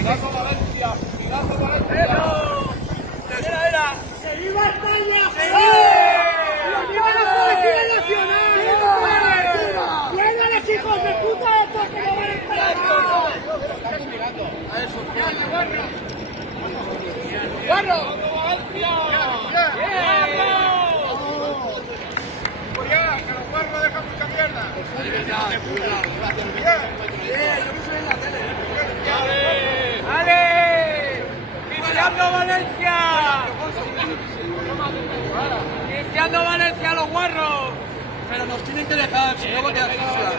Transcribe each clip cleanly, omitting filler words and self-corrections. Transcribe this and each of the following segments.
¡Pigazo Valencia! ¡Pigazo Valencia! ¡Era! ¡Que viva España! ¡Sí! ¡Viva la Policía Nacional! ¡Viva los hijos de puta estos que no van a esperar! ¡Guarro! ¡Julián, que los cuernos dejan mucha mierda! ¡Ale! ¡Cristiano Valencia! ¡Cristiano Valencia a los guarros! Pero nos tienen que dejar, si no va a quedar sucia.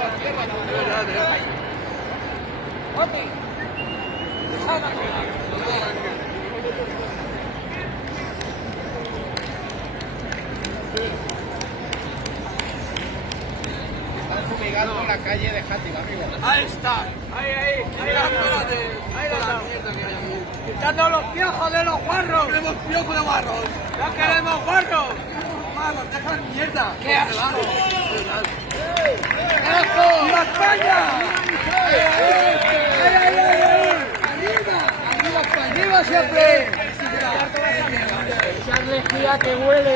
Están fumigando la calle de Játiva, amigo. Ahí está. Ahí Espérate. Ahí lo La está. mierda que hay aquí. ¡Quitando los piojos de los guarros! Queremos piojo de barros. ¡Ya queremos guarros! Barros, dejan mierda. ¡Qué asco! ¡Viva España! ¡Viva siempre! ¡Echarle lejía que huele!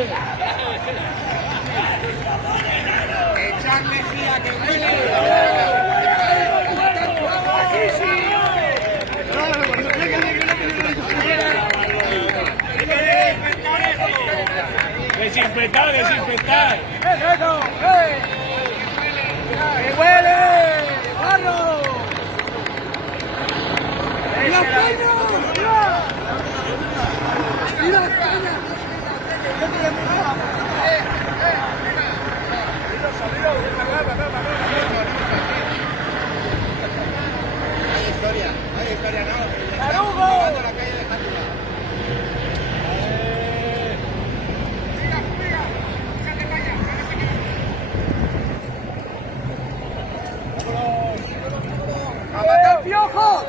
¡Echarle gira que huele! Desinfectar, desinfectar. ¡Eso! ¡Que huele! ¡Guarro! ¡Viva España! ¡Viva España! Hay historia, no. ¡Tarugo! Fumigando la calle de Játiva. ¡A matar piojos!